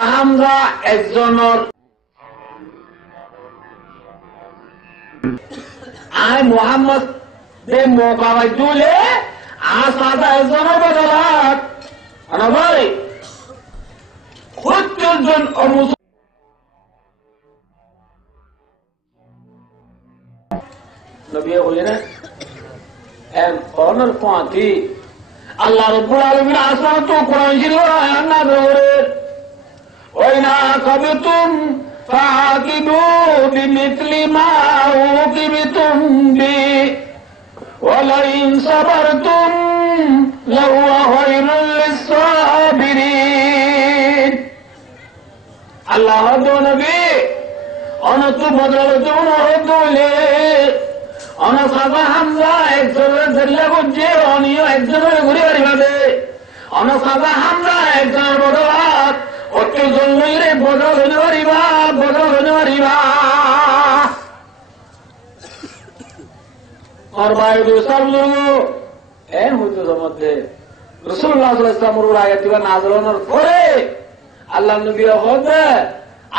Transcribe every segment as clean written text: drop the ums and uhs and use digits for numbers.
হামজা একজনের আই মোহাম্মদ দে মোকাবাই দুলে আসাদা একজনের বদলাত ভাই ৭০ জন নবী বললেন করোনার পাঁচি আল্লাহ রব্বুল আলামিন আসমান তো কোরআন ছিল না ধরে وإن عاقبتم فعاقبوا بمثل ما عوقبتم به ولئن صبرتم لهو خير للصابرين আল্লাহ নবী অনত বদলাতে হলে অনসাবা হামজা একজনের জেলা বুঝে অনিয় একজনের ঘুরে বাড়ি ভাবে অনসাবা হামজা একজনের বদলাত অত্যন্ত জন্মে বদল হতে পারিবা বদল হতে পারিবা আর ভাই দোষার এন হইতো মধ্যে রাসূলুল্লাহ সাল্লাল্লাহু আলাইহি ওয়াসাল্লাম আয়াত নাযিলের পরে আল্লাহ নবী বলতে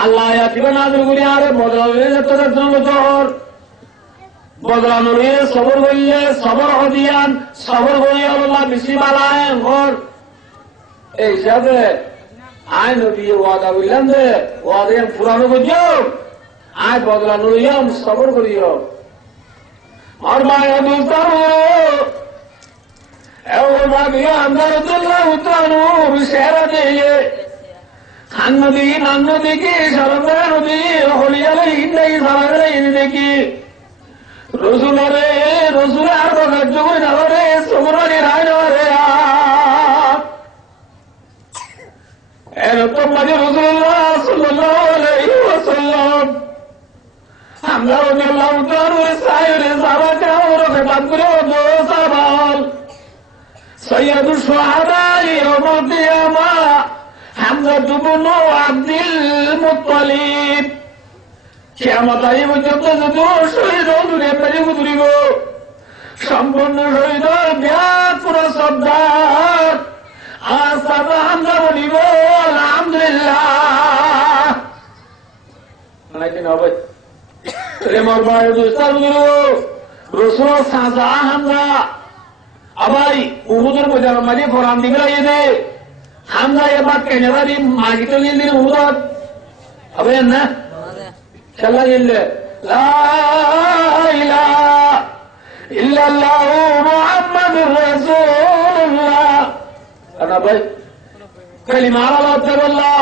আল্লাহ আয়াত নাযিল করে আরে বদল হয়ে যেত জন্য জোর বদলানোর সবর হইলে সবর হদিয়ান সবর হইয়া আল্লাহ বেশি বালায় ঘর এই হিসাবে আয় নবী ওয়াদা বললাম যে ওয়াদা পুরানো করছো আয় বদলানো লইয়াম সবর করিও আর ভাই বুঝতাম উত্তরানো সেরা দিয়ে খান নদী নান নদীকে সরকার নদী হলিয়ালে ইন্দাই সারা দেখি রসুলরে রসুল আর কার্য করে না রে সমরে রায় রে এরকম মাঝে রাসূলুল্লাহ সাল্লাল্লাহু আলাইহি ওয়াসাল্লাম আমরা রাদিয়াল্লাহু তাআলা সাইরে সাহাবাকে ওরকে বাদ করে সাহাবাল সাইয়্যিদুশ শুহাদা ইয়াউমুল কিয়ামা হামজা ইবনে আব্দুল মুত্তালিব কিয়ামত আই পর্যন্ত যত শহীদ হয়ে পেরে গুজরিব সম্পূর্ণ শহীদ ব্যাগ পুরো সর্দার আসাদা হামজা বলিব আলহামদুলিল্লাহ নাকি না ভাই প্রেমর ভাই দোস্তার রসুল সাজা হামজা আবাই উহুদের ময়দানের মাঝে ফোরান দিবে দে হামজা এবার কেনারি মাগিতে গেলে উহুদ হবে না খেলা গেলে লা ইলাহা ইল্লাল্লাহু মুহাম্মাদুর রাসূলুল্লাহ আনা ভাই কালিমা আল্লাহ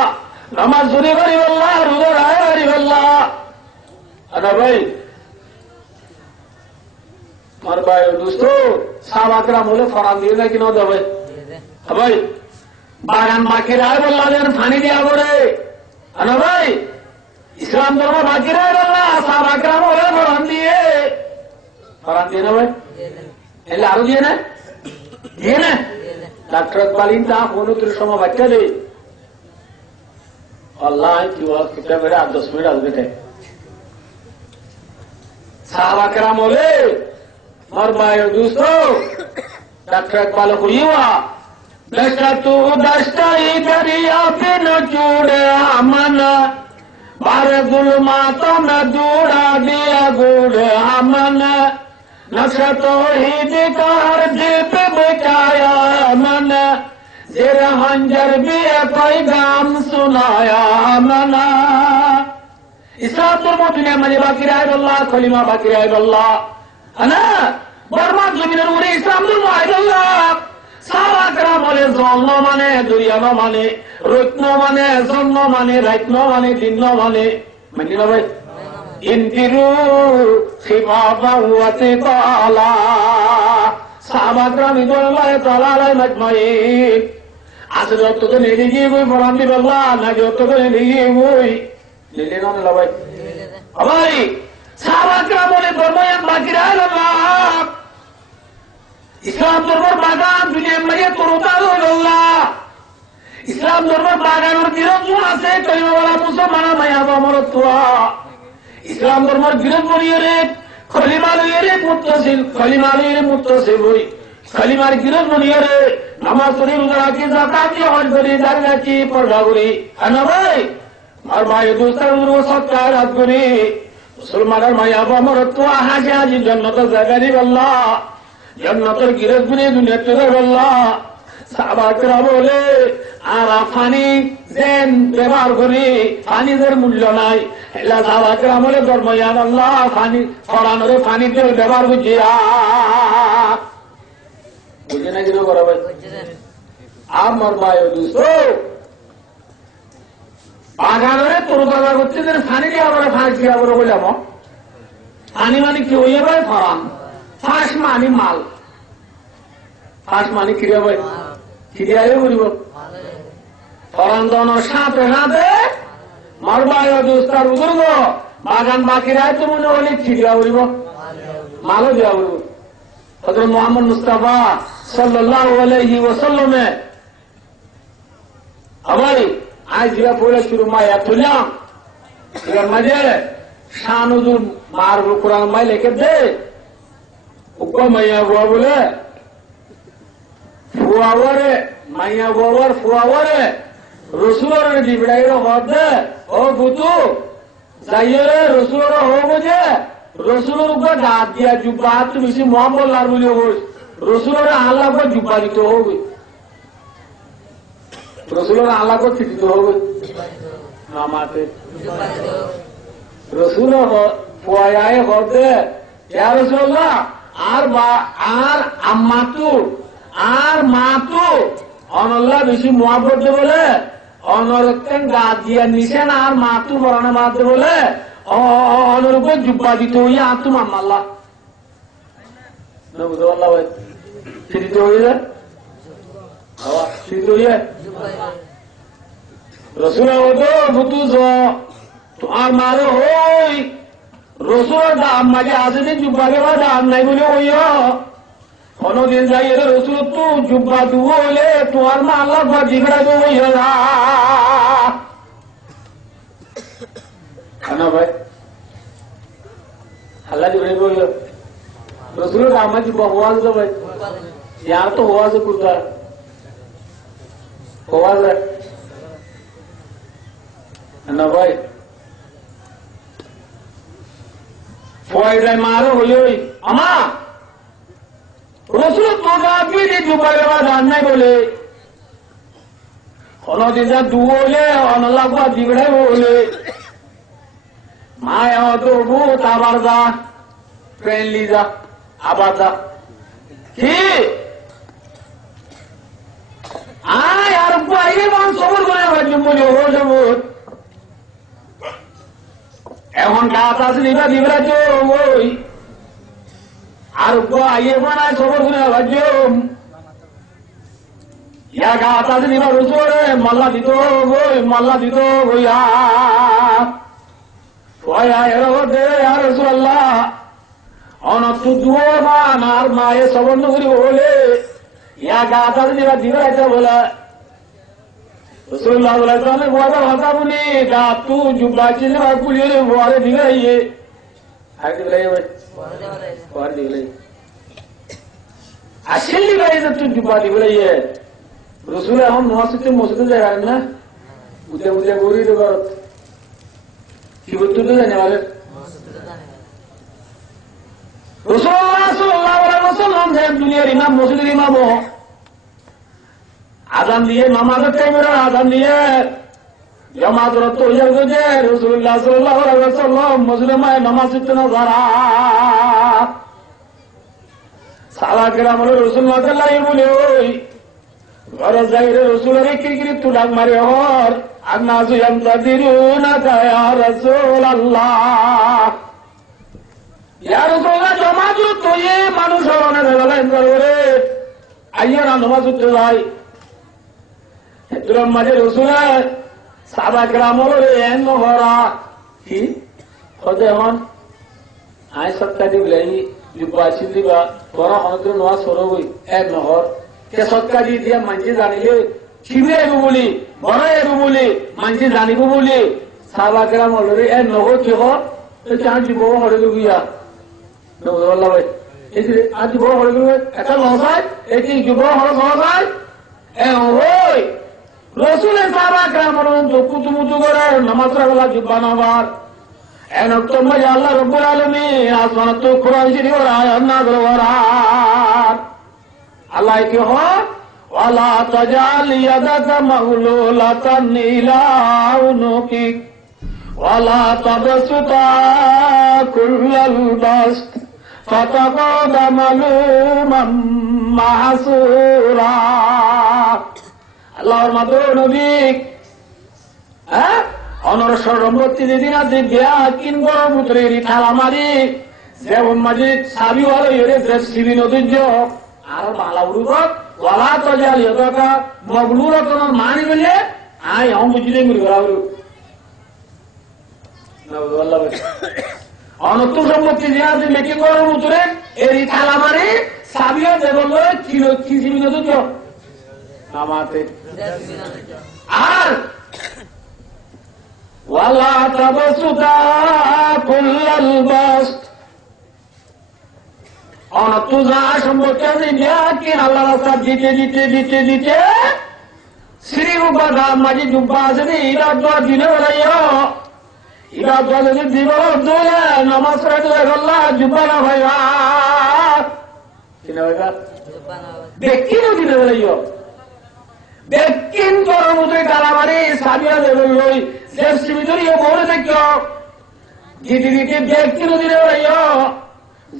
নামাজ শুনে করি আল্লাহ রোজা রায় করি আল্লাহ আনা ভাই আমার ভাই দোস্ত সাহাবাকরাম হলে ফরান দিয়ে নাকি না দেবে ভাই বাগান বাকি রায় বললাম পানি দেওয়া করে আনা ভাই ইসলাম ধর্ম বাকি রায় বললাম সাহাবাকরাম হলে ফরান দিয়ে না ভাই এলে আরো দিয়ে না ডাক্তার বালিন তা কোন সময় বাচ্চা দে আল্লাহ কি কিতা বেড়ে 8-10 মিনিট আসবে সাহাবাকরাম বলে আমার ভাই দোস্ত ডাক্তার বালো কইয়া দশটা তো দশটাই দরিয়া পে ন চুড়ে আমনা বারে গুলমাত না দৌড়া দিয়া গুড়ে আমনা नक्शा तौहीद का हर दिल पे बचाया मन जेरा हंजर भी पैगाम सुनाया मना इस्लाम धर्म दुनिया में बाकी रहे अल्लाह कलिमा बाकी रहे अल्लाह है ना बर्मा जमीन उरे इस्लाम धर्म आए अल्लाह सारा कराम बोले जन्म माने दुनिया माने रत्न माने जन्म माने रत्न माने दिन माने मंदिर भाई इंदिरू খিফাফা ওয়া তিকালা সাহাবাকরাম রাদিয়াল্লাহু তাআলা আলাইহিম আজমাইন আসলে তো নেড়ে গিয়ে কই ফরান দি আল্লাহ না যে তো নেড়ে গিয়ে কই নেড়ে না ভাই ভাই সাহাবাকরাম বলে ধর্ময়ান বাকি রাখল আল্লাহ ইসলাম ধর্মের বাগান দুনিয়ার মাঝে তরুতা হল আল্লাহ ইসলাম ধর্মের বাগানের বিরোধ আছে কলিমাওয়ালা মুসলমান মায়া মরতুয়া ইসলাম ধর্মের বিরোধ করিয়ে রে খলিমালয়ের মুত্তাসিল হই কালিমার গিরজ মনিয়ে রে নামাজ পড়ি রোজা রাখি যাকাত দিয়ে হজ করি দাঁড়ি রাখি পর্দা করি না ভাই আর ভাই দোস্তার সৎকার রাত করি মুসলমানের মায়া আমার তো হাসি হাসি জন্নতের জায়গারই বললা জন্নতের গিরজ গুনি দুনিয়াতে বললা সাহাবাকরা বলে আর পানি যেন ব্যবহার করি পানিদের মূল্য নাই এলা সাহাবাকরা বলে ধর্ময়ান আল্লাহ পানি ফরানোর পানি তেল ব্যবহার করছি বুঝে না কিনা করা ভাই আমার ভাই দুস্থ বাগানে তরুতাজা করছে যে পানি দিয়ে আবার ফাঁস দিয়ে আবার বললাম পানি মানে কি হইয়া ভাই ফরান ফাঁস মানে মাল ফাঁস মানে কিরে ভাই খিরিয়াই করিব ফরান সাথে সাথে মারবাই দুস্তার উদর্গ বাগান বাকিরাই তো মনে হলে খিরিয়া করিব মালও দেওয়া করিব হযরত মুহাম্মদ মুস্তাফা সাল্লাল্লাহু আলাইহি ওয়াসাল্লামে আমারি আজ যা পড়ে শুরু মায়া তুললাম এর মাঝে শানুজুর মার কোরআন মাই লিখে দে উকো মাইয়া বলে ফুয়াওয়ারে মাইয়া বাবার ফুয়াওয়ারে রসুলের ডিবড়াইর হদে ও বুতু যাইরে রসুলের হোক যে রসুলের উপর ডাক দিয়া জুব্বা তুমি বেশি মোহাম্মদ লাল বলে হোস রসুলের আল্লাহ করে জুব্বা দিতে হবে রসুলের আল্লাহ করে দিতে হবে নামাতে রসুল ফুয়ায় হদে ইয়া রাসূলুল্লাহ আর আম্মা তু আর মা তো অনল্লা বেশি মহাব্বত বলে অনরক্ষণ গাছ দিয়া নিছেন আর মা তু বরানা মারতে বলে অনরূপ জুব্বা দিতে হইয়া আর তু মাম্মাল্লাহ বুঝতে পারলা ভাই ফিরিতে হইলে ফিরিতে হইয়ে রসুল বুতু আর মারো হই রসুলের দাম মাঝে আসে জুব্বাকে বা দাম নাই বলে হইয়া কোনদিন যাই রসুল তু জুব্বা দুবো হইলে তোমার মা আল্লাহ বা জিগড়া দেবো না ভাই আল্লাহ জিগড়ে বইল রসুলের আমার জুব্বা হওয়া যেত ভাই ইয়ার তো হওয়া যে কুর্তা হওয়া যায় না ভাই ফয়দায় মারো হইল আমা রসুল তোকে জুবাই দান নাই বলে কোনদিন দু হলে অনলাগা জিগড়াই বলে মায়া তবু আবার যা ফ্রেন্ডলি যা আবার যা কি আয় আর বাইরে মান সবর করে বলে ও সবর এখন গাছ আসলি বা দিবরা ওই আর আইয়ে বানায় সবর করে রাজ্য ইয়া গাছ আসলি বা রসুরে মাল্লা দিত ওই মাল্লা দিত ওইয়া আর রসুল্লাহ অনত্ত দুয়ান আর মায়ে সবর্ণ করি বলে ইয়া গাছ আসলি বা দিবরা বলে রসুল্লাহ বলে তুমি বড় ভাষা বলি গাছ তু জুব্বা চিনে বা পুলিয়ে বড়ে দিবে আসেননি গাড়ি তুই জুব্বা দিবে রসুল এখন মহাসিতে মসজিদে যায় না উঠে উঠে গড়ি দেবার কি বলতে জানি আমাদের রসুল্লাহ দুনিয়ার ইমাম মসজিদের ইমাম আজান দিয়ে নামাজের টাইমের আজান দিয়ে জামাত রত হইয়া গেছে রাসূলুল্লাহ সাল্লাল্লাহু আলাইহি ওয়াসাল্লাম মুসলিমায় নামাজ পড়তে না যারা সাহাবায়ে আমল রাসূলুল্লাহ সাল্লাল্লাহু আলাইহি বলে ওই ঘরে যাইরে রাসূলের কিরকিরি তুলাক মারে হর আন্নাসু ইয়ামতাদিরুনা ইয়া রাসূলুল্লাহ ইয়া রাসূলুল্লাহ জামাত রত হয়ে মানুষ হরনে বেলা করে আইয়া নামাজ পড়তে যায় এদের মাঝে রসুলের সাহাবায়ে আমলে এন হরা কি হদে হন আই সত্তা দিবলাই জুব্বা দিবা বড় হনতে নোয়া সরবই এক নহর কে সত্তা দিয়া মানজি জানিলে ছিবে এবু বলি বড় এবু বলি মানজি জানিব বলি সাহাবায়ে আমলে এন নহর কি হ তো চান দিব হরে গিয়া নবুল্লাহ ভাই এই যে আজ যুব হয়ে গেল একটা লস হয়, এটি যুব হল লস হয়। ওই রসুলের সাহাবা কেরাম কুতুমুতু করে নামাজ বেলা জুব্বা নামার এনক্তর মাঝে আল্লাহ রব্বুল আলামিন আসমানত কোরআন শরীফ আয়াত নাযিল করার। আল্লাহ কি হয় ওয়ালা তাজাল ইয়াদাকা মাগলুলাতান ইলা উনুকিক ওয়ালা তাবসুতা কুল্লাল বাসত ফাতাকাদা মালুমান মাহসুরা। আল্লাহর মাত্র নবী অনরসর সম্পত্তি যেদিন আছে বিয়া কিন গরম উতরে ঠালা মারি যেমন মাঝে সাবি হলো এরে শিবি নদীর্য আর বালা উড়ুক ওলা তো যাল ইয়কা মগলুর তোমার মানি বলে আই হম বুঝলে মুড়ি ঘোরা উড়ুক অনত্তর সম্পত্তি যে আছে মেকি গরম উতরে এরি ঠালা মারি সাবিও যে বললো কি শিবি নদীর্য নামাতে আর ওয়ালা তাবসুতা কুল্লাল বাসত অনতুজা সম্পত্তি কি আল্লাহ রাস্তা দিতে দিতে দিতে দিতে শ্রী উপাদা মাঝে জুব্বা আছে ইরাদ দিনে বেলাইও ইরাদ যদি দিব দোলে নামাজ পড়ে আল্লাহ জুব্বা না ভাইবা কিনা ভাইবা দেখি না দিনে বেলাইও দেখকিন করমুদ্রে কালামারি সাবিয়া দেবল লই জেসি ভিতরিও বলে দেখিও দিদি দিদি দেখকিন দিনে বেলাইও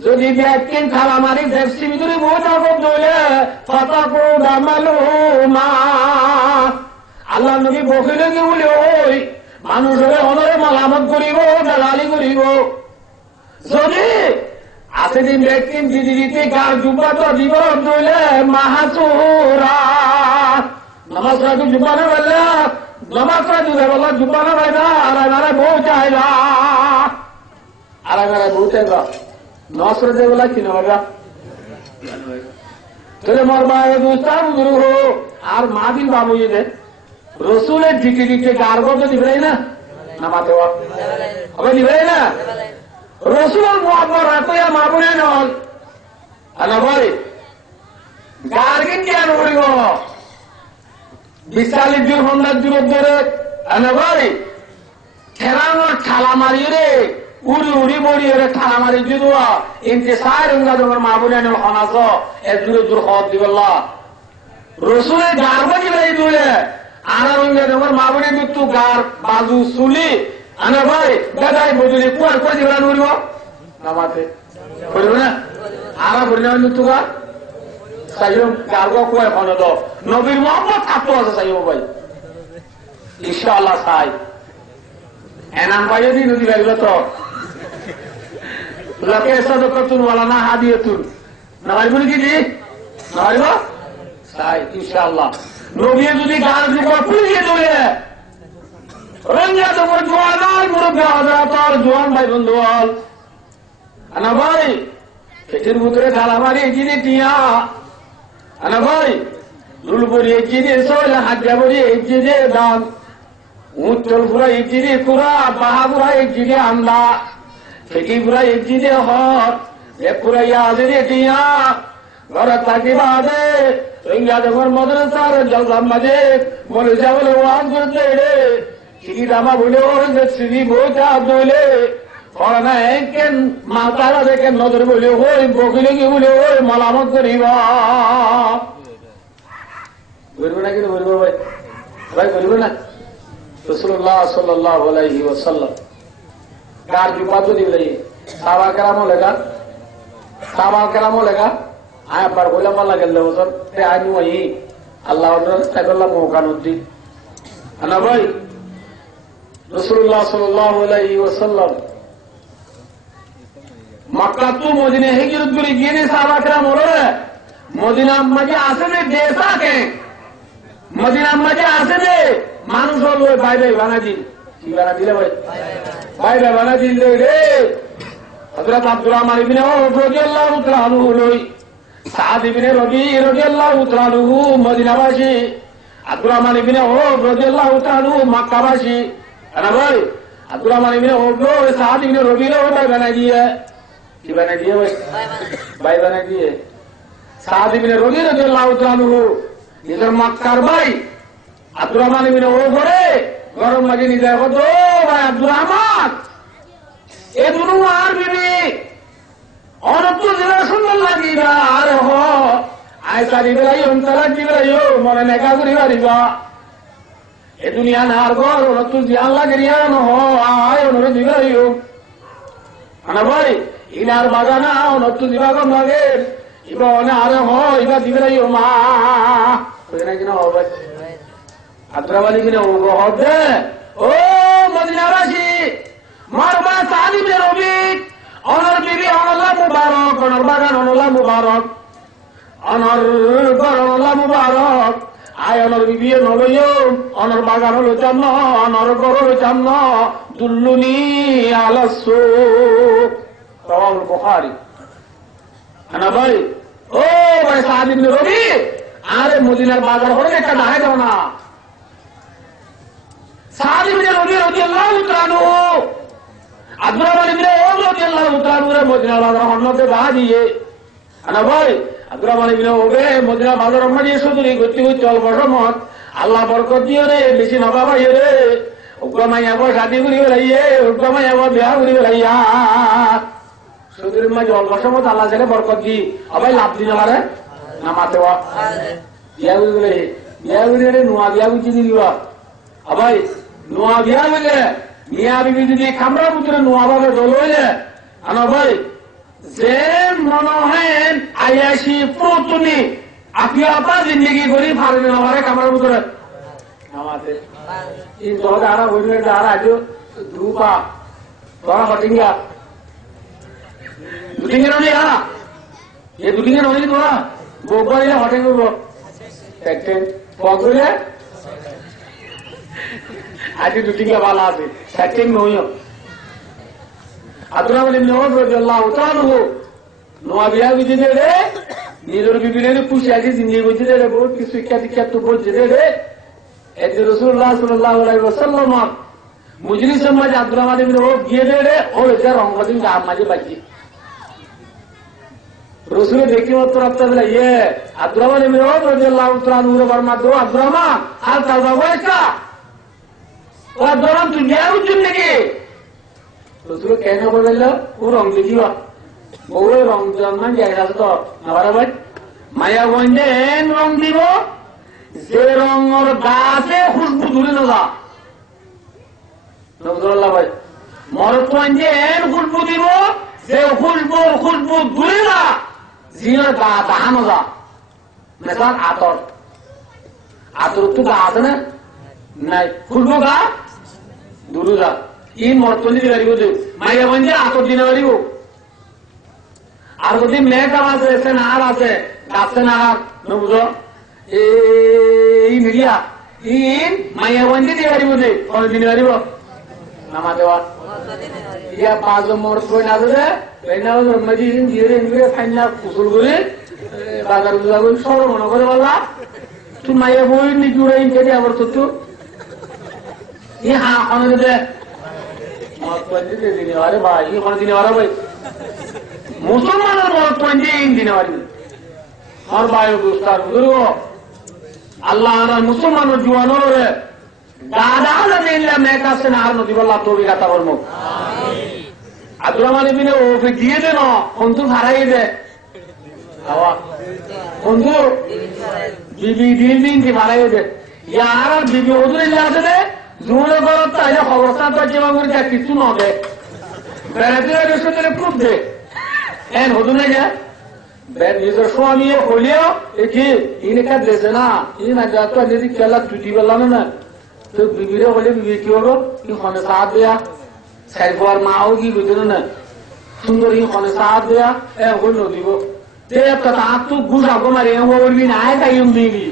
যদি দেখকিন কালামারি জেসি ভিতরে মোটা বদলে ফাতাকু দামালুমা আল্লাহ নবী বকিলে কি বলে ওই মানুষের অনরে মালামত করিব দালালি করিব যদি আছে দিন দেখকিন দিদি দিদি গার জুব্বা তো দিব দইলে মাহাসুরা নামাজ রাখি জুব্বানে বললে নামাজ রাখি বললো জুব্বানে ভাইবা আরে বউ চাইবা আরে বউ চাইবা নসর দে বলা কিনা ভাইবা তাহলে মোর ভাই দুস্তার গুরু হো আর মাদিন বাবু দে রসুলের দিকে দিকে গার্ব তো দিবে না নামাতে হবে দিবে না রসুল মোহাম্মদ রাতয়া মাবুনে নল আনা ভাই গার্গিন জ্ঞান করিব 40 জন 100 জন ধরে আনা ভাই খেলানোর ঠালা মারি রে উড়ি উড়ি মরি রে ঠালা মারি যুদুয়া ইনতে সার উঙ্গা তোমার মাবুনে নল হনাস এ দূরে দূর হদ দিবল্লাহ রসুলের গার্ব দিবে দুলে আর উঙ্গা তোমার মাবুনে দুতু গার বাজু সুলি আনা ভাই দাদাই বজুলি কুয়ার করে দিবেন উড়িব নামাতে করিব না আর বলিনা দুতু গার সাইয়ম গার্গ কুয়ার হন দ নবীর মোহাম্মদ থাকতো আছে সাইয়ম ভাই ইনশাআল্লাহ সাই এনাম ভাই যদি নদী লাগলো তো লোকে সাদকাতুন ওয়ালা না হাদিয়াতুন না ভাই বলি কি জি না ভাই সাই ইনশাআল্লাহ নবী যদি গার দিব পুরিয়ে দেবে রঙ্গিয়া তো জোয়ান আর মুরব্বী হযরত আর জোয়ান ভাই বন্ধু হল আনা ভাই পেটের ভিতরে ঢালা মারি জিনে টিয়া আনা ভাই লুলপুরি জিনে সোলা হাজা বলি জিনে দান উচ্চল পুরা জিনে কুরা বাহাপুরা জিনে আমলা ফেকি পুরা জিনে হট এ পুরা ইয়াজিনে টিয়া ঘর থাকি বাদে রঙ্গিয়া যখন মাদ্রাসার জলসাম মাঝে বলে যাবলে ওয়াজ করতে রে কি দামা বলে ওর যে শ্রী বোঝা দইলে করোনা কেন মাতারা দেখে নজর বলে ওই বকিলে কি বলে ওই মালামত করিবা বলবো না কিন্তু বলবো ভাই ভাই বলবো না রাসূলুল্লাহ সাল্লাল্লাহু আলাইহি ওয়াসাল্লাম কার জুবা তো দিবে সাহাবা কেরামও লেখা আয় বার বলে আল্লাহ গেল ওসব তে আইনু আই আল্লাহ তাআলা মোকানুদ্দি আনা ভাই রাসূলুল্লাহ সাল্লাল্লাহু আলাইহি ওয়াসাল্লাম মক্কা তো মদিনা হিজরত করে গিয়ে সাহাবা কেরাম ওরে মদিনা মাঝে আসে যে দেশাকে মদিনা মাঝে আসে যে মানুষ হল ওই ভাই ভাই বানা দিল কি বানা দিলে ভাই ভাই ভাই বানা দিলে রে হযরত আব্দুর রহমান ইবনে আওফ রাদিয়াল্লাহু তাআলা আনহু লই সাদ ইবনে রবি রাদিয়াল্লাহু তাআলা আনহু মদিনাবাসী আব্দুর রহমান ইবনে আওফ রাদিয়াল্লাহু তাআলা আনহু মক্কাবাসী আরে ভাই আব্দুর রহমান ইবনে আওফ সাদ ইবনে রবি রে ভাই বানা দিয়ে কি বানাই দিয়ে ভাই বানাই দিয়ে সাদ ইবনে রবি রাদিয়াল্লাহু তাআলা নিজের মক্কার ভাই আব্দুর রহমান ইবনে ও করে গরম লাগে নিজে কত ভাই আব্দুর রহমান এ দুনু আর বিবি অনত জেলা সুন্দর লাগিবা আর হ আয়সা দিবেলাই অন্তরা দিবেলাই মনে নেকা করি পারিবা এ দুনিয়া নার ঘর অনত জিয়ান লাগিয়া নহ আয় অনরে দিবেলাই আনা ভাই ইনার বাগানা অনত দিবা কম লাগে ইবা অনে আরে হ ইবা দিবেলাই মা কই না কিনা হবে আদ্রাবালি কিনা ও হবে ও মদিনাবাসী মারবা সালিম রবি অনর বিবি অনলা মুবারক অনর বাগান অনলা মুবারক অনর ঘর অনলা মুবারক আয় অনর বিবি নলইও অনর বাগান হলো চান্ন অনর ঘর হলো চান্ন দুল্লুনি আলাসু রাওয়াহুল বুখারী আনা ভাই ও ভাই সালিম রবি আরে মদিনার বাজার হলে একটা দাঁড়ায় দাও না সালিম রবি রাদিয়াল্লাহু তাআলা আব্দুর রহমান ইবনে ওমর রাদিয়াল্লাহু তাআলা মদিনা বাজার হন্নতে বাদিয়ে আনা ভাই আব্দুর রহমান ইবনে ওমর মদিনা বাজার মধ্যে সুদূরে গতি হই চল বসমত আল্লাহ বরকত দিও রে বেশি না বাবা রে উগ্রমাইয়া গো শাদি করি লাইয়ে উগ্রমাইয়া গো বিয়া করি লাইয়া সুদূরের মাঝে জল বসমত আল্লাহ জেলে বরকত দি আবাই লাভ দিন আমারে না মাতে ওয়া বিয়া করি রে নোয়া বিয়া বুঝি দিবা আবাই নোয়া বিয়া বলে মিয়া বিবি যদি খামরা পুত্রে নোয়াভাবে দল হইলে আনা ভাই যে মনে হয় আয়াসি প্রতুনি আপনি আপনার জিন্দগি করি ভারতে নামারে খামরা পুত্রে নামাতে এই জগতে আরা হইলে আরা আজ ধূপা তোরা হটিঙ্গা দুটিঙ্গের নই আরা এ দুটিঙ্গের নইলি তোরা গোবরিলে হটিং করব দেখতে ফল করলে আজকে দুটিঙ্গা ভালো আছে সেটিং নইও আব্দুর রহমান ইবনে ওমর রাদিয়াল্লাহু তাআলা নোয়া বিয়া বিধি দে রে নিজের বিবিনে খুশি আছে জিন্দগি বুঝে দে রে বহুত কিছু শিক্ষা দীক্ষা তো বুঝে দে রে এতে রাসূলুল্লাহ সাল্লাল্লাহু আলাইহি ওয়াসাল্লাম মুজলিসের মাঝে আব্দুর রহমান ইবনে ওমর গিয়ে দে রে ও এটা রংবাদিন গাম মাঝে বাজি রসুল দেখি মাত্র রাত্রে ইয়ে আব্দুর রহমান ইবনে ওমর রাদিয়াল্লাহু তাআলা নূরে বর্মা দো আব্দুর রহমান হাল তাজা হয়েছে ওরা দৌড়ান তুই বিয়া উঠছেন নাকি রসুল কেন বলল ও রং দেখিব বউ রং জন্মান জায়গা তো আমার ভাই মায়া গঞ্জে রং দিব যে রঙর গাছে খুশবু ধরে না নজরুল্লাহ ভাই মরত গঞ্জে খুশবু দিব যে খুশবু ধরে না জিনের গা দাহানো যা মেসান আতর তো গা আছে না নাই খুশবু গা দুরুদা ই মর্তনি দিতে পারিব মাইয়া বন্ধে আতর দিতে পারিব আর যদি মেঘ আছে সে নাহার আছে গাছে নাহার বুঝ এই মিডিয়া ইন মাইয়া বন্ধে দিয়ে পারিব যে কোন দিতে পারিব নামা দেওয়া ইয়া পাঁচ মর কই না দে না জন্মদি দিয়ে দিয়ে ফাইনা কুসুল করে বাজার বুঝা করে সর মনে করে বলা তুই মাইয়া বই নি জুড়ে ইনকে আবার তো ই হ্যাঁ অনেক দে দিনে ভাই ই কোন দিনে ভাই মুসলমানের মত দিনে পারি আমার ভাই দুস্তার বুঝল আল্লাহ মুসলমানের জুয়ানোর দাদা মেয়ে কাছে না আর নদী বললাম তো বিঘাতা কর্ম আব্দুর রহমান ইবনে ওকে দিয়ে দে না বন্ধু হারাই দে বন্ধু বিবি দিন কি হারাই দে ইয়ার বিবি ওদের আছে দে জোরে গরত তাইলে অবস্থা তো যেমন করে যা কিছু ন দে বেড়াতে সুন্দর খুব দে এন হদু না যা নিজের স্বামী হলেও কি ইনি কাজ দিয়েছে না ই না যা তো যদি খেলা টুটি বললাম না তো বিবিরে হলে বিবি কি হলো কি হনে সাথ দেয়া সাইফার মাও কি বুঝলো না সুন্দর ই হনে সাথ দেয়া এ হল দিব তে তো তো গুড়া গো মারে হবি না আয় তাই দিবি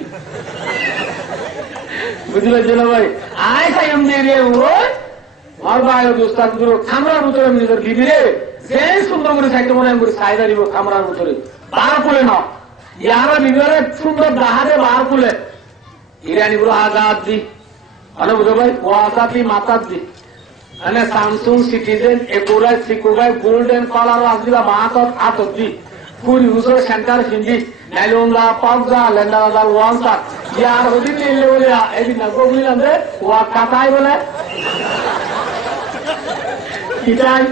বুঝলে চলো ভাই আয় তাই দিয়ে ও আর ভাই দোস্তার খামরার ভিতরে নিজের বিবিরে যে সুন্দর করে সাইতে মনে করে সাইডা দিব খামরার ভিতরে বার করে না ইয়ারা বিবিরে সুন্দর দাহারে বার করে ইরানি গুলো আজাদ দি ভালো বুঝো ভাই ও আজাদ দি মাতার দি અને સામસુંગ સિટીઝન એકોરાય સિકોરાય গোল্ডেন কালার আসদিলা মাহাতত আতদি কুড়ি উজো সেন্টার হিন্দি নাইলুমলা পাবজা লেন্ডালা ওয়ালসা ইয়ার হদি নিলে বলে এদিন না গোবলিল আন্দে ওয়া কাটাই বলে কিটাই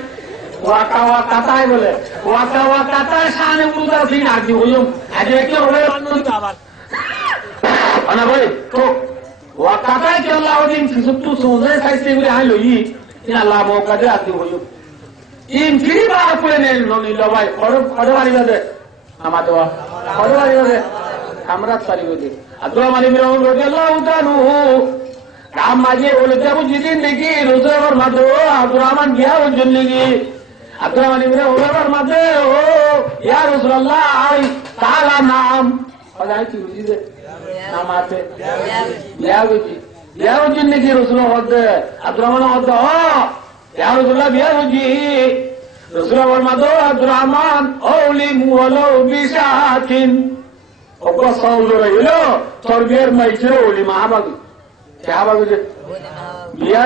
ওয়া কাটাই বলে ওয়া কাটাই সানে উদা দিন আজি হইম আজে কি হবে আবার ana ভাই তো ওয়া কাটাই কি আল্লাহ দিন ফিসুতু সোজে সাইতে বলে আই লই ina la mo kade ati hoyo in kiri ba apne ne noni lawai kodo mari bade amadoa kodo mari bade amrat sari bade adwa mari mira radhiyallahu ta'ala ram maje bole jabu jidin deki rozar mado abdurrahman gya o jannigi adwa mari mira rozar mado o ya rasulullah ai taala naam padai ki ujide namate ya o jannigi rasulullah hode abdurrahman hode ya rasulullah biya hoji rasulullah mado abdurrahman awli muwalo bishatin oba saudara ilo torbiyar maije oli mahabagi kahabagi je biya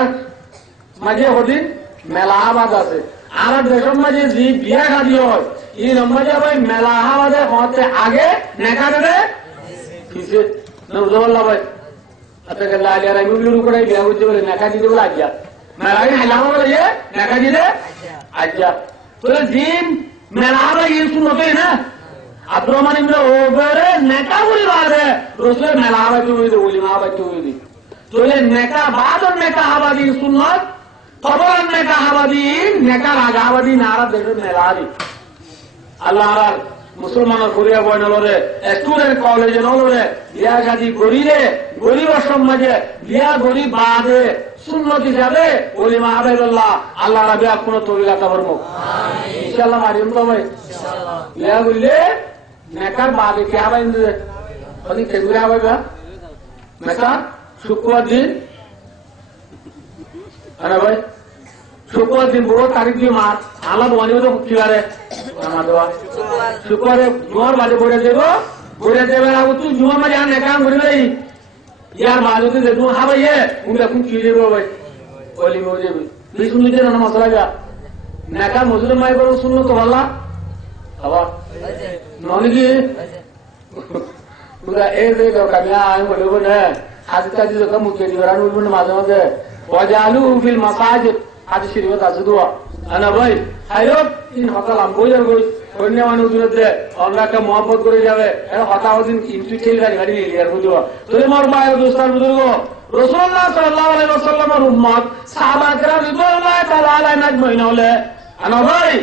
maje hodin melahabad ase ara deshom maje ji biya gadi hoy এই নম্বরে ভাই মেলাহাবাদে হতে আগে নেকারে কিসে নজরুল্লাহ ভাই আপনাকে লালিয়ার আমি গুলো করে বিয়া হচ্ছে বলে নেকা দিতে বলে আজ্জা মেলাই হালামা বলে যে নেকা দিতে আজ্জা তো দিন মেলাহাবা ইসু নতে না আব্দুররহমান ইবনে ওবরে নেকা বলি বাদে রসুল মেলাহাবা তো হইছে বলি মাহাবা তো হইছে তো এই নেকা বাদর নেকা হাবাদি সুন্নাত তবর নেকা হাবাদি নেকা আগাবাদি নারা দেশে মেলাহাদি আল্লাহ মুসলমানের করিয়া বয় নলরে স্টুডেন্ট কলেজে নলরে বিয়া গাদি করিলে গরিব সমাজে বিয়া গরিব বাদে সুন্নতি যাবে ওলি মাহবুবুল্লাহ আল্লাহ রাবিয়া কোন তরিকা তাবরমু ইনশাআল্লাহ মারিম তো ভাই বিয়া করিলে নেকার বাদে কি হবে ইন্দে ওনি কেগুরা হবে না মেকা শুক্রবার দিন আরে ভাই শুক্রবার দিন বড় তারিখ দিয়ে মার আল্লাহ বনিও তো কিবারে আমাদোয়া শুক্রবারে জোয়ার বাজে বড়ে দেবে আর তুই জুয়া মাঝে আর নেকাম করে দেই ইয়ার মালুতে দে তুই হাবাই এ উনি এখন কি দেবো ভাই ওলি মো যাবে তুই শুনলি না মশলা যা নেকা মজুরে মাই বড় শুনলো তো আল্লাহ বাবা ননি কি পুরা এ রে কামিয়া আমি বলবো না হাজতা দি তো মুখে দিবারান বলবো মাঝে মাঝে ওয়াজালু ফিল মাসাজিদ হাদিস শরীফে আছে দোয়া আনা ভাই হায়রত ইন হতালাম বইয়ার গই অন্য মানুষ দূরতে আল্লাহকে মহব্বত করে যাবে এর হতাও দিন ইনটু খেল গাড়ি লিয়ার বুঝো তুমি মোর মায়ের দোস্তার বুঝুর্গ রাসূলুল্লাহ সাল্লাল্লাহু আলাইহি ওয়াসাল্লামের উম্মত সাহাবা کرام রিদওয়ানুল্লাহি তাআলা আলাইহিম আজমাইন হলে আনা ভাই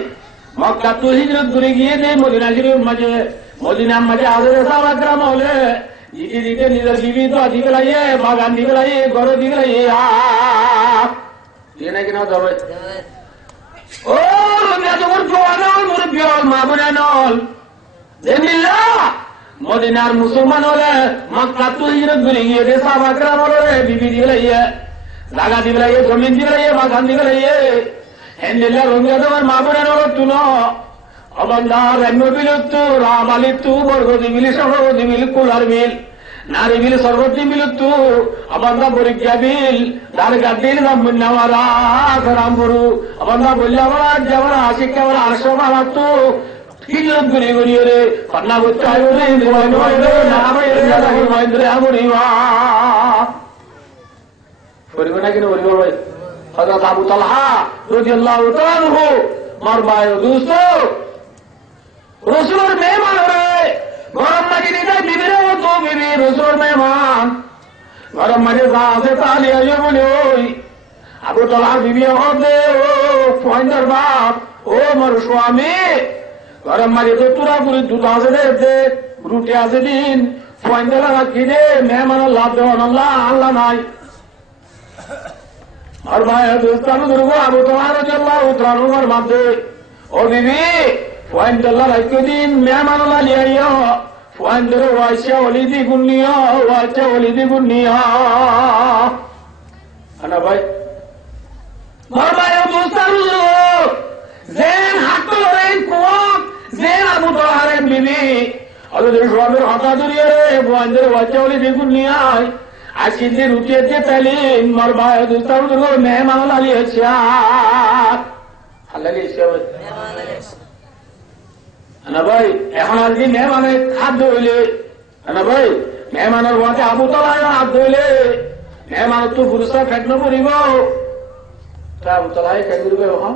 মক্কা তো হিজরত করে গিয়ে দে মদিনা শরীফ মদিনা মাঝে আদরে সাহাবা کرام হলে দিতে দিতে নিজের বিবি তো দিবে লাইয়ে বাগান দিবে লাইয়ে ঘর দিবে লাইয়ে দিয়ে নাকি না যাবে ও মেজবর জওয়ানল মুরব্বিয়ল মাবুনানল জেমিল্লা মদিনার মুসলমান হলে মক্কা তো হিজরত করে গিয়ে দে সাহাবা کرام হলে বিবি দিবে লাইয়ে জায়গা দিবে লাইয়ে জমিন দিবে লাইয়ে বাগান দিবে লাইয়ে হেন্দিল্লা রঙ্গিয়া তোমার মাবুনানল তুনো অবন্দার রেমিবিলুতু রাবালিতু বর্গদি মিলি সহদি মিলি কুলার মিল নারী বিল সর্বতি মিলুতু অবন্দা পরীক্ষা বিল দার গাদিল নামনাওয়ারা রামপুরু অবন্দা বল্লাবড়া যাবড়া শিক্ষা বড় আরশো মামাতু কিজন গুরি গুরি রে পান্না বচ্চাই রে নয় নয় না ভাই দাদা মহেন্দ্র আমরিওয়া পরিবনা কিনে বলবো ভাই হযরত আবু তালহা রাদিয়াল্লাহু তাআলা আনহু মারবায় দোস্ত রাসূলের মেহমান রে গরম মাঝে নিতে বিবিরে তো বিবি রসুল মেহমান গরম মাঝে যাতে তালি আইয়ে বলে ওই আবু তালহার বিবি হদে ও ফয়ন্দার বাপ ও মোর স্বামী গরম মাঝে তো তুরা পুরি দুধ আছে দে রুটি আছে দিন ফয়ন্দারা রাখি দে মেহমান লাভ দেওয়ান আল্লাহ নাই আর ভাই দোস্তানু দুর্গ আবু তালহা রাদিয়াল্লাহু তাআলা আনহুর মধ্যে ও বিবি ফয়ন্দাল্লাহ রাখি দিন মেহমান লিয়াইয়া فأندر واشا ولدي بنيا واشا ولدي بنيا أنا باي مربا يا دوستانو زين حقل رين كوك زين أبو طاهرين بيبي هذا الشوامر حقا دريه فأندر واشا ولدي بنيا আশিদের উঠিয়েছে তাহলে মোর ভাই দুস্তার মেহমান লালিয়েছে না ভাই। এখন আর কি মেহমানের হাত ধরলে না ভাই, মেহমানের মাঝে আবু তলায় হাত ধরলে মেহমানের তো পুরুষরা ফেটন করিব, আবু তলায় ফেট করবে। এখন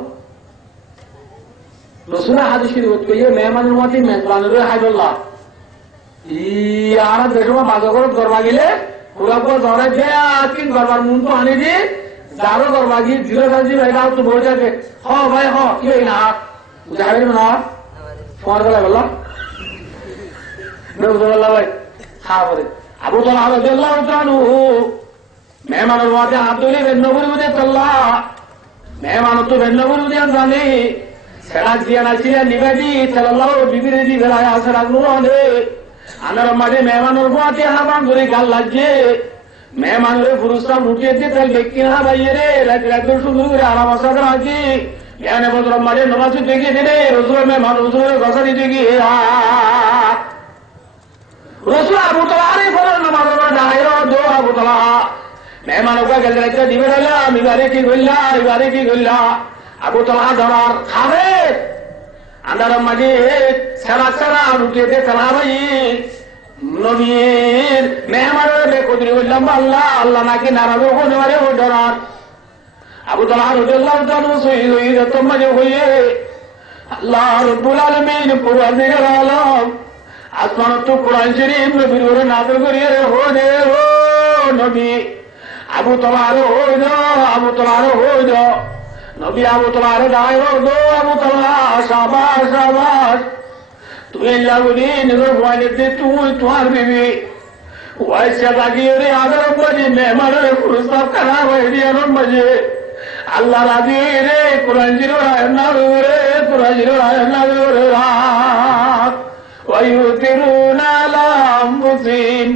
রসুলের হাদিস শরীফত কইয়ে মেহমানের মাঝে মেজবানের হাইদুল্লাহ আর দেখো বাজা করে গরবা গেলে পুরা পুরো ধরে দেয়া কিন গরবার মন তো আনি দি যারো গরবা গিয়ে ধীরে ধীরে ভাইরাও তো বই যাবে। হ ভাই হ কি হই না বুঝাবে না ফোন করে বললাম বললাম ভাই হা বলে আবু তো আল্লাহ জানু মেহমানের মাঝে হাত ধরে বেন্ন করে বুঝে চল্লা মেহমান তো বেন্ন করে বুঝে জানি সেরা দিয়ে নাচিলে নিবেদি চাল্লাহ বিবিরে দি বেলায় আসে রাখলো অনেক আনার মাঝে মেহমানের মাঝে হাবান ধরে গাল লাগছে মেহমানের পুরুষরা উঠিয়ে দিয়ে তাই ব্যক্তি না ভাইয়ে রে রাত সুন্দর করে আরাম আসা রাখি এনে বছর মাঝে নমাজ দেখে দিলে রসুল মেহমান রসুলের ঘষা দিতে গিয়ে রসুল আবু তলা আরে ফলে নমাজ দো আবু তলা মেহমান ওকে গেলে রাখতে দিবে রাখলাম এবারে কি করলা এবারে কি করলা আবু তলা ধরার খাবে আন্দার মাঝে সেরা সেরা উঠিয়ে খেলা ভাই নবীর মেহমানের কদরি বললাম আল্লাহ আল্লাহ নাকি নারাজ হতে পারে ও ধরার আবু তলা রুজুল্লাহ জানু শহীদ হয়ে তোমাজে হয়ে আল্লাহ রব্বুল আলামিন পুরাদিগার আলম আসমান তো কোরআন শরীফ নবীর ওরে নাযিল করিয়ে হো দে ও নবী আবু তলা আরো হয়ে যাও আবু তলা আরো হয়ে যাও নবী আবু তলা আরো দাঁড়ায় দো আবু তলা শাবাশ শাবাশ তুই লাগুনি নিজের ভয় তুই তোমার বিবি ওয়াইসা লাগিয়ে রে আদর বাজে মেহমানের প্রস্তাব খারাপ হয়ে দিয়ে বাজে আল্লাহ রাজি রে কোরআন জিরো রায়না রে কোরআন জিরো রায়না রে রাত ويؤثرون على أنفسهم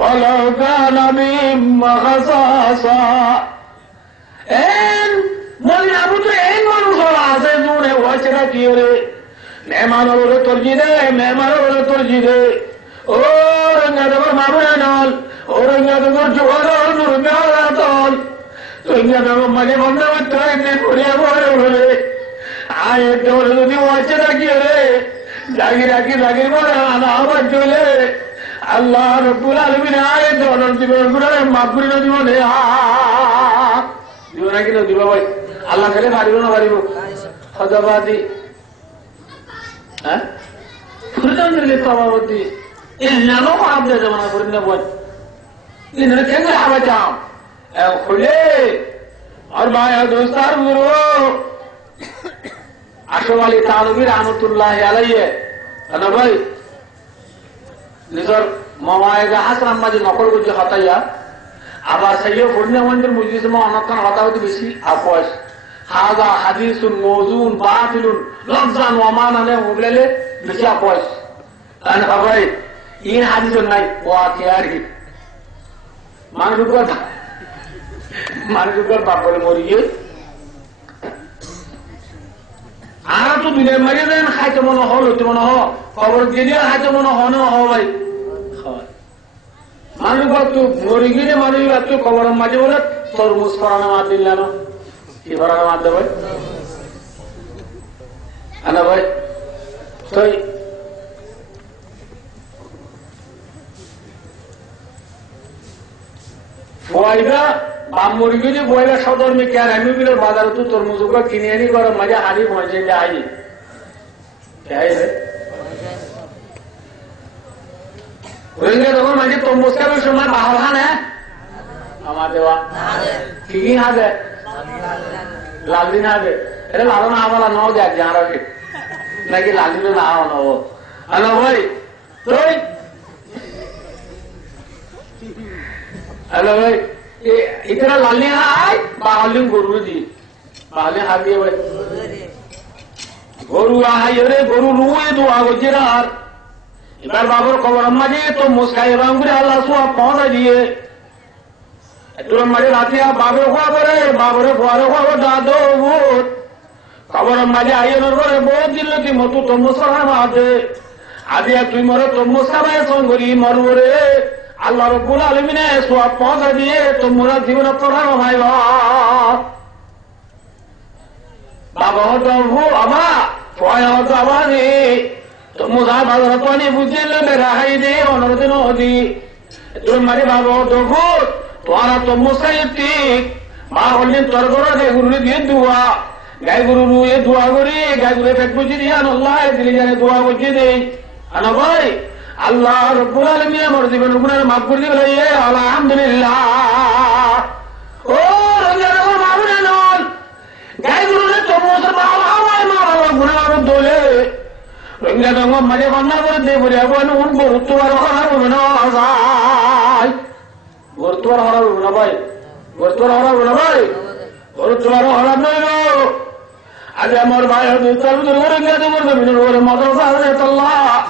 ولو كان بهم خصاصة এন বলি আবু তো এই মানুষ আছে জুড়ে ওয়াইসা কি রে মেহমানের ওরে তরজি দে মেহমানের ওরে তরজি দে ও রঙ্গা দেবর মামুনা নল ও রঙ্গা দেবর জোয়ার নুরঙ্গা তল রঙ্গা দেবর মাঝে বন্ধ করতে হয় ঘুরিয়ে পড়ে বলে আয় তোরে যদি ওয়াইসা রাখি রে জাগি রাখি জাগি বলে আনা আবার চলে আল্লাহ রব্বুল আলামিন আয় দোলন জীবন গুলো মাফ করে দিব নে দিব নাকি না দিব ভাই আল্লাহ খেলে পারিব না পারিব হজাবাদি হ্যাঁ ফুরদানের সভাপতি ইল্লানো আপনি জমানা করেন না বল ইনরে কেন আবা যাও খুলে আর ভাই দোস্তার গুরু আশরাফ আলী তানভী রহমাতুল্লাহ আলাইহি না ভাই নিজের মামায়ের হাসরাম মাঝে নকল করতে হতাইয়া আবার সাইয়ে পূর্ণিমা মন্দির মজলিস মা অনক্ষণ হতা হতে বেশি আপোষ হাজা হাদিসুন মওজুন বাতিলুন লফজান ওয়া মানানে ওগলেলে বেশি আপোষ কারণ ভাই ইন হাদিসুন নাই ওয়াকিয়ারি মানুষের বাপ বলে মরিয়ে আর তো দিনের মারিয়ে দেন খাইতে মনে হল হইতে মনে হ খবর দিলে খাইতে মনে হন ভাই মানুষ তো মরি গিয়ে মানুষ তো খবরের মাঝে বলে তরমুজ করানো মার দিল না কি করানো মার দেবে আনা ভাই তো ফয়দা বা মুরগি যে বয়লা সদর্মে কেন আমি বিলের বাজার তো তরমুজ কিনে আনি করে মজা হারি পৌঁছে যাই তখন মাঝে তরমুজ খাবার সময় বাহার হানে আমার দেওয়া কি কি হাজে লালদিন হাজে এটা লালো না বলা নাও যাক যাঁরাকে নাকি লালদিনে না হওয়া নব হ্যালো ভাই তুই হ্যালো ভাই ইতনা লালনি হাই বাহালিম গরু দি বাহালি হাত দিয়ে ভাই গরু আহাই রে গরু রুয়ে দোয়া করছে আর এবার বাবুর খবর মাঝে তো মুস্কাই রাম করে আল্লাহ সব পৌঁছা দিয়ে তোর মাঝে রাতে বাবুর খবরে বাবুরে খবরে খবর দাদো ভূত খবর মাঝে আইনের করে বহুত দিল তুই মতো তম্বু সভা মাঝে আদি তুই মরে তম্বু সভায় সঙ্গরি মরু রে আল্লাহ রাব্বুল আলামিনে সওয়াব পৌঁছা দিয়ে তোমরা জীবনে পড়া ভাইবা বাবা হতো আমা পয় হতো আমারে তোমরা বাজার পানি বুঝিলে বেরাই দে অনুরোধ নদী তোমারে বাবা হতো তোরা তো মুসাইতি মা হলেন তোর ঘরে যে গুরু দিয়ে দোয়া গাই গুরু এ দোয়া করি গাই গুরু পেট বুঝি দিয়া আল্লাহ দিলি জানে দোয়া বুঝি দেই আনা ভাই আল্লাহ রাব্বুল আলামিন আমার জীবন গুনাহ মাফ করে দিবে আলহামদুলিল্লাহ ও রোজার মামুনা নন গাই গুরু তো মোসা বাবা আমার মা গুনাহ দোলে রঙ্গা দঙ্গ মাঝে বান্না করে দে বলে আপন উন গুরুত্বর হরাবো না আজাই গুরুত্বর হরাবো না ভাই গুরুত্বর হরাবো না ভাই গুরুত্বর হরাব নয় আজ আমার ভাই দুই রঙ্গা দঙ্গ মিনুর ওরে মাদ্রাসা হযরত আল্লাহ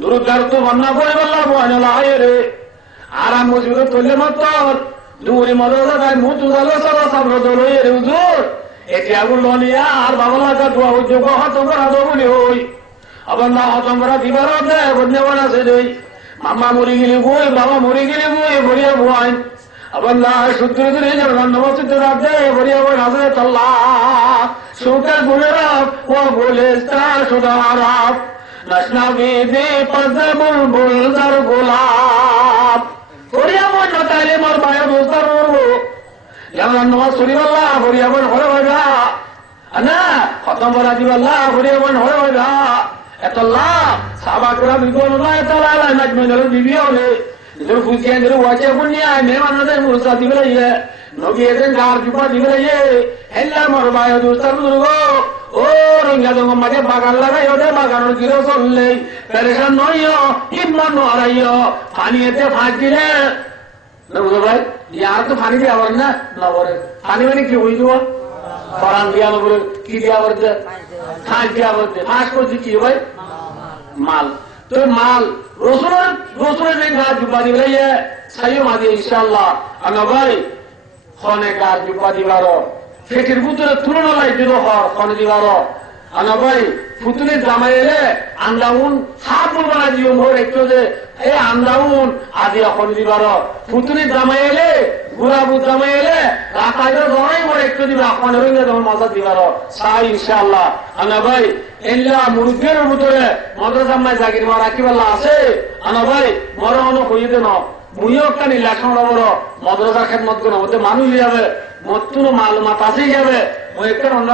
দুরুদার তো বান্না করে বললা বয়না আয়েরে আরাম মসজিদ তোলে মাত্র দুরি মাদ্রাসা গায় মুতু দালা সারা সাবর দলে হুজুর এটি আগুন লনিয়া আর বাবলা কা দোয়া যোগ হত করা দবলি হই আবার না হত করা দিবার দে বন্যা বলা সে দেই মামা মরি গেলি বই বাবা মরি গেলি বই বড়িয়া বই আবার না সূত্র ধরে জানান নমস্তে রাত দে বড়িয়া বই হযরত আল্লাহ সুকার গুণরা ও বলে তা সুদারাব নশনাবি দে পজে বুলবুল দর গোলাপ বড়িয়া বই নতাইলে মোর ভাই দোস্তার জানান নমাজ পড়ি আল্লাহ বড়িয়া বই হলো বাবা আনা খতম করা দিব আল্লাহ বড়িয়া বই হলো বাবা এতল্লাহ সাহাবা کرام রিদওয়ানুল্লাহ তাআলা আলাইহিম আজমাইন বিবি হলে जो ফুজিয়ান রে ওয়াজে বুনিয়া মেহমানদের মুসা দিবে ইয়ে নবী এদের গার জুবা দিবে ইয়ে হেল্লা মোর ভাই দোস্তার বুজুর্গ ও রঙ্গা দঙ্গ মাঝে বাগান লাগাই ওদের বাগানের গিরে চললে পেরেশান নইও হিম্মত নড়াইও পানি এতে ফাঁক দিলে বুঝো ভাই ইয়ার তো পানি দিয়ে আবার না নবরে পানি মানে কি হয়ে যাব ফরান দিয়া নবরে কি দিয়া বলতে ফাঁক দিয়া বলতে ফাঁস করছি কি ভাই মাল তো মাল রসুলের যে গাছ জুপা দিবে সাইও মাঝে ইনশাআল্লাহ আনা ভাই খনে গাছ জুপা দিবার ফেটির ভিতরে তুলনা লাইতে হর খনে দিবার আনা ভাই ফুতুলের জামাই এলে আন্দাউন হাত বলবা দিও মোর একটু যে এই আন্দাউন আদি এখন দিবার ফুতুলের জামাই এলে গুড়াবু জামাই এলে রাখাইলে জড়াই মোর একটু দিবে এখন রইলে তোমার মজা দিবার সাই ইনশাআল্লাহ আনা ভাই এল্লা মুরগের ভিতরে মাদ্রাসা মাই জাগির মা রাখিবাল্লা আছে আনা ভাই মর অন হইতে ন মুইও একটা নিলাসন বড় মাদ্রাসার খেদমত করো ওতে মানুষ যাবে মতুন মালুমাত আছে যাবে ওই একটা অন্য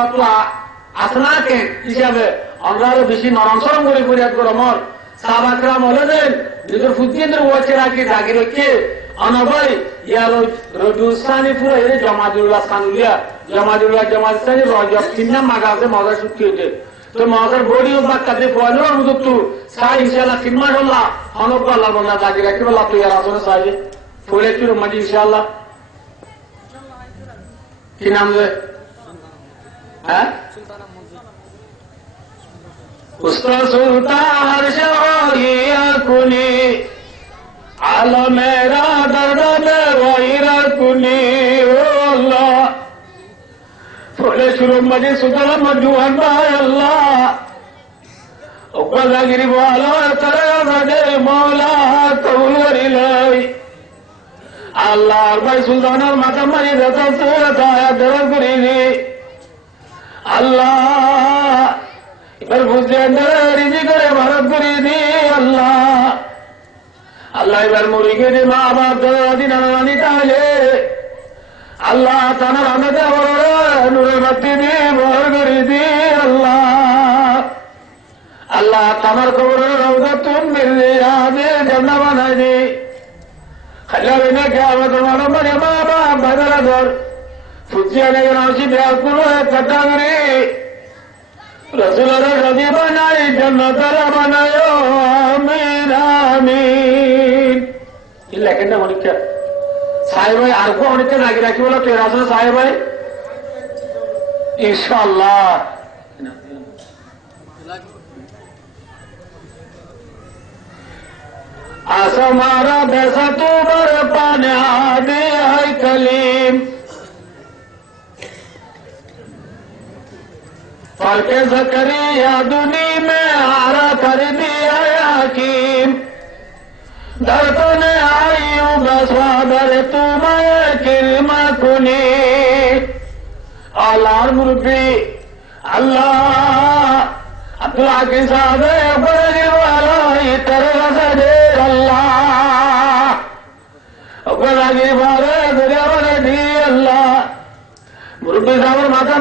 আসনাকে হিসাবে আমরা আরো বেশি নরমসরম করে ফরিয়াদ করো মর সাহাবা کرام হলে দেন নিজের ফুজিয়াদের ওয়াচে রাখি জাগি রেখে আনা ভাই ইয়ার রজুস্তানি পুরো এর জামাতুল্লাহ সানুলিয়া জামাতুল্লাহ রজব তিননা মাগাজে মজা শুকি হইতে তো মজার বড়ি ও বাক্কাতে পয়লো মুদতু সাই ইনশাআল্লাহ খিদমত আল্লাহ অনক আল্লাহ বন্ধা জাগি রাখি বলা তুই আর আসলে সাই ফুলে তুই মাজি ইনশাআল্লাহ কি নাম রে হ্যাঁ उसको सुल्तान शोरिया कुनी आलो मेरा दर्द वहीरा कुनी अल्लाह फुले शुरू मजे सुतला मजुआन भाई अल्लाह उकला गिरी वाला तेरा बड़े मौला कबूल करी लाई अल्लाह भाई सुल्तान और माता मरी रता सूरत आया दर्द करी दी अल्लाह এবার বুঝতে রিজি করে ভারত করে দি আল্লাহ আল্লাহ এবার মরি গেছে মা বাপ দাদি নানি তাহলে আল্লাহ তানার আমাদের নুরের বাতি দিয়ে ভর করে দি আল্লাহ আল্লাহ তামার খবর রওজা তুম মিললে আদে জান্নাত বানাই দি খালা বিনা কে আমার তোমার মানে মা বাপ বাজারা ধর ফুজিয়া লেগে নাসি দেয়া কোনো কাটা করে রসুলের রাজি বানাই জান্নাতের বানায়ো আমিন আমিন এই লেখেন না অনেকটা সাহেব ভাই আর কো অনেকটা নাকি রাখি বলো তুই রাসুল সাহেব ভাই ইনশাআল্লাহ আসমারা বেসা তোমার পানে আদে হাই কলিম फर्क ज़करिया दुनी में आरा कर दिया यकीन दर्द ने आई দশাদার তোমায় কিরমা কুনি আল্লাহর মুরব্বী আল্লাহ আব্দুল হাকিম সাহেব বড়গিরওয়ালাই তেরে রাসে আল্লাহ বড়গিরওয়ালে দরিয়া বলে দি আল্লাহ মুরব্বী সাহেবের মাথা